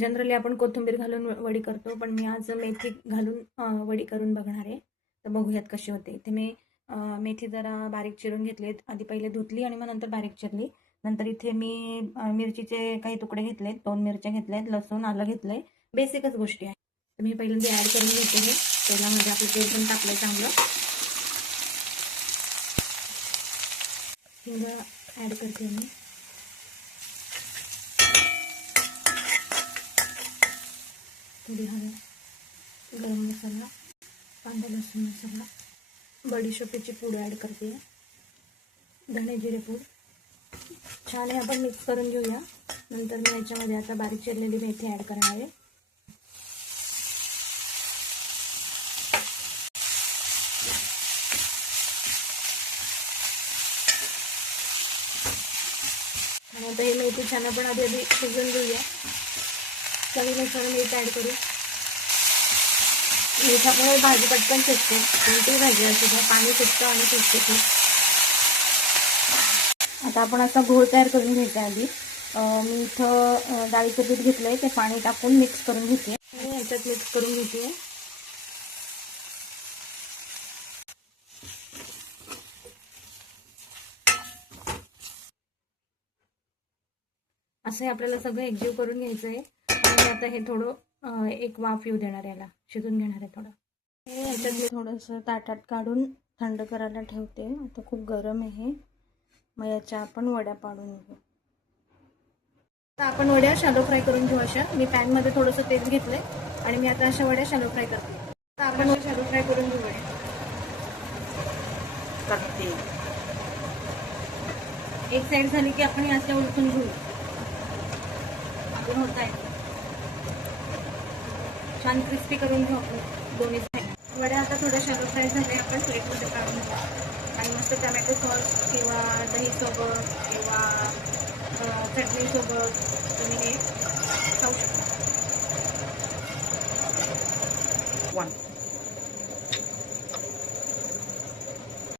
Generally आपण कोथिंबीर घालून वडी करतो, पण मी आज मेथी घालून वडी करून बघणार आहे. तर बघूयात कशी होते. इथे मी मेथी जरा बारीक चिरून घेतलीत. आधी पहिले धुतली आणि मग नंतर बारीक चिरली. नंतर इथे मी मिरचीचे काही तुकडे घेतलेत, 2 मिरच्या घेतल्यात, लसूण, आलं घेतलंय. बेसिकच गोष्टी आहेत. तर मी पहिल्यांदा ॲड करून घेते हे. तेलामध्ये आपलं तेल पण टाकलंय चांगलं. हिंग ॲड करते मी. थोडी हळद, गरम मसाला, कांदा लसूण मसाला, बडीशोपेची पूड ॲड करते, धणे जिरे पूड. छान हे आपण मिक्स करून घेऊया. नंतर मी याच्यामध्ये आता बारीक चिरलेली मेथी ॲड करणार आहे. आणि आता ही मेथी छान आपण आधी शिजवून घेऊया. चवीनुसार मीठ ॲड करू. मिठामुळे भाजी पटकन शिजते. कोणतीही भाजी असू द्या, पाणी सुटतं आणि शिजते ती. आता आपण असा घोळ तयार करून घ्यायचा आधी. मी इथं डाळीचं पीठ घेतलंय, ते पाणी टाकून मिक्स करून घेते आणि ह्याच्यात मिक्स करून घेते. असं आपल्याला सगळं एकजीव करून घ्यायचं आहे. आणि आता हे थोडं एक वाफ येऊ देणार, याला शिजून घेणार आहे थोडं. हे ह्याच्यात मी थोडंसं ताटात काढून थंड करायला ठेवते. आता खूप गरम आहे, मग याच्या आपण वड्या पाडून घेऊ. आता आपण वड्या शॅलो फ्राय करून घेऊ. अशा मी पॅनमध्ये थोडंसं तेल घेतलंय आणि मी आता अशा वड्या शॅलो फ्राय करते. आता आपण शॅलो फ्राय करून घेऊ वड्या. एक साईड झाली की आपण अशा उलटून घेऊ. आपण होत आहे छान क्रिस्पी करून घेऊ आपण दोन्ही साईड. वड्या आता थोड्या शॅलो फ्राय झाल्या, आपण प्लेटमध्ये काढून घेऊ आणि मस्त टमॅटो सॉस किंवा दहीसोबत किंवा चटणीसोबत तुम्ही हे खाऊ शकता.